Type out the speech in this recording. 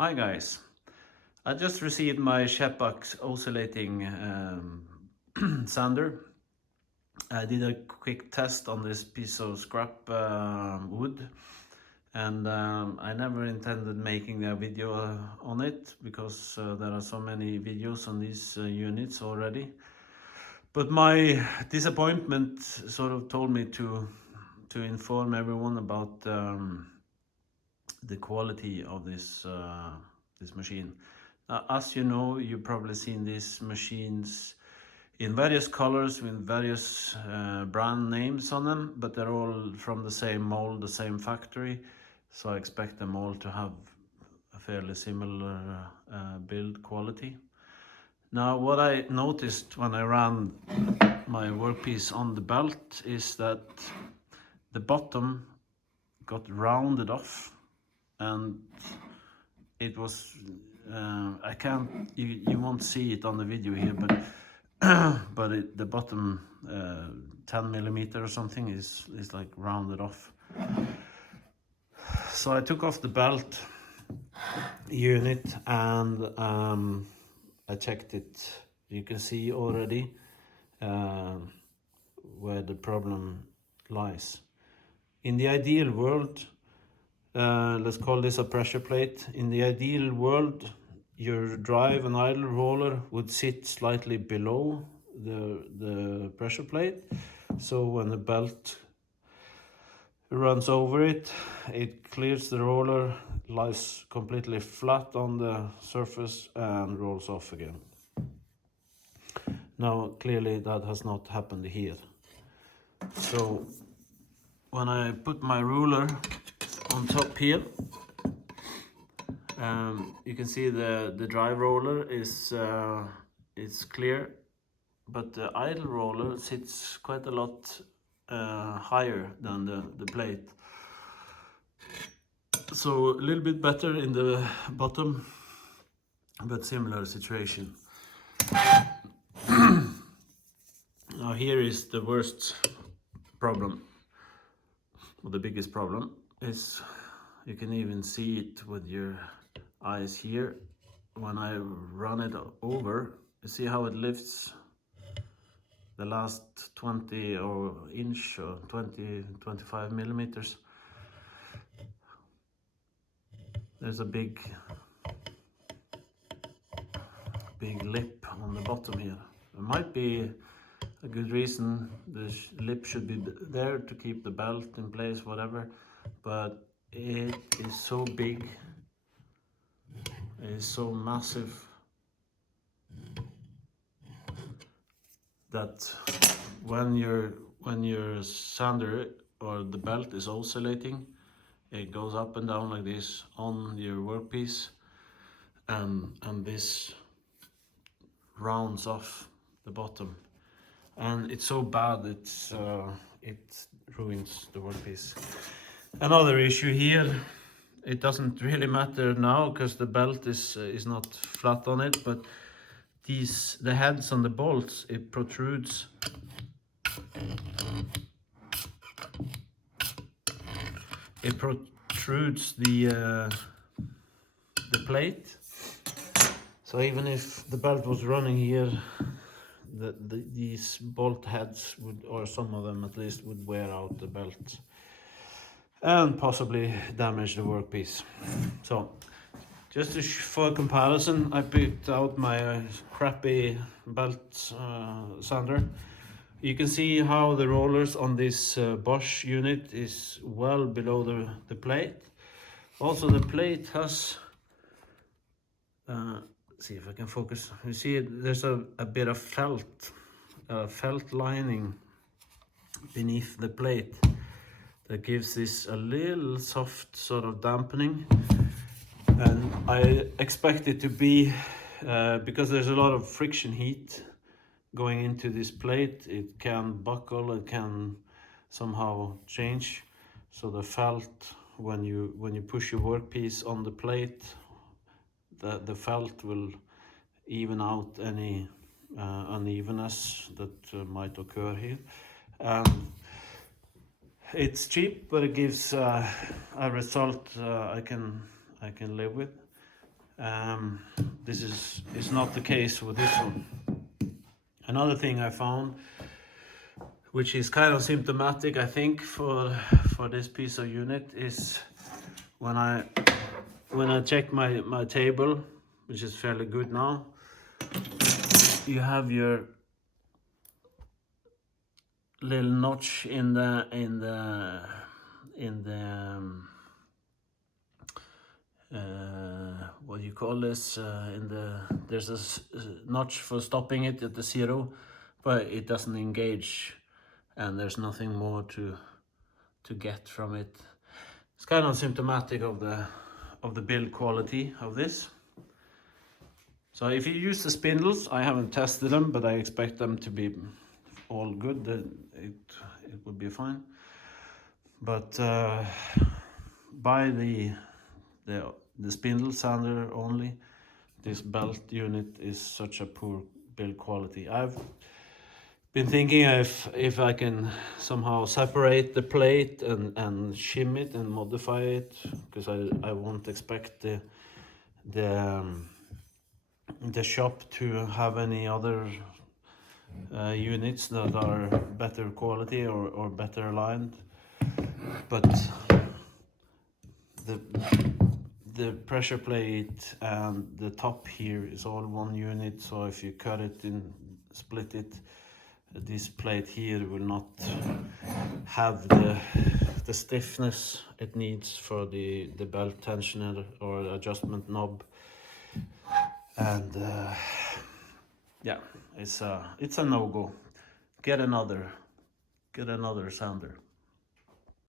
Hi guys, I just received my Scheppac Oscillating sander. I did a quick test on this piece of scrap wood, and I never intended making a video on it because there are so many videos on these units already. But my disappointment sort of told me to inform everyone about the quality of this machine. As you know, you've probably seen these machines in various colors with various brand names on them, but they're all from the same mold, the same factory, so I expect them all to have a fairly similar build quality. Now, what I noticed when I ran my workpiece on the belt is that the bottom got rounded off, and it was I can't, you won't see it on the video here, but the bottom 10 millimeter or something is like rounded off. So I took off the belt unit and I checked it. You can see already where the problem lies. In the ideal world, let's call this a pressure plate. In the ideal world, your drive and idle roller would sit slightly below the pressure plate. So when the belt runs over it, it clears the roller, lies completely flat on the surface and rolls off again. Now, clearly that has not happened here. So when I put my ruler on top here, you can see the drive roller is clear, but the idle roller sits quite a lot higher than the plate. So a little bit better in the bottom, but similar situation. Now here is the worst problem, or the biggest problem, is you can even see it with your eyes here. When I run it over, you see how it lifts the last 20 or inch or 20-25 millimeters. There's a big lip on the bottom here. There might be a good reason the lip should be there to keep the belt in place, whatever, but it is so big, it is so massive that when your sander or the belt is oscillating, it goes up and down like this on your workpiece, and this rounds off the bottom, and it's so bad it ruins the workpiece. Another issue here, it doesn't really matter now because the belt is not flat on it, but the heads on the bolts, it protrudes. It protrudes the plate. So even if the belt was running here, these bolt heads would, or some of them at least, would wear out the belt and possibly damage the workpiece. So just for comparison, I picked out my crappy belt sander. You can see how the rollers on this Bosch unit is well below the plate. Also the plate has, see if I can focus, you see there's a bit of felt lining beneath the plate that gives this a little soft sort of dampening. And I expect it to be, because there's a lot of friction heat going into this plate, it can buckle, it can somehow change. So the felt, when you push your workpiece on the plate, the felt will even out any unevenness that might occur here. It's cheap, but it gives a result I can live with. This is not the case with this one. Another thing I found, which is kind of symptomatic, I think, for this piece of unit, is when I check my table, which is fairly good now. You have your little notch in the what do you call this? There's a notch for stopping it at the 0, but it doesn't engage, and there's nothing more to get from it. It's kind of symptomatic of the build quality of this. So if you use the spindles, I haven't tested them, but I expect them to be all good. It would be fine. But buy the spindle sander only. This belt unit is such a poor build quality. I've been thinking if I can somehow separate the plate and shim it and modify it, because I won't expect the shop to have any other units that are better quality or better aligned. But the pressure plate and the top here is all one unit, so if you cut it and split it, this plate here will not have the stiffness it needs for the belt tensioner or adjustment knob. And yeah, it's a no-go. Get another sander.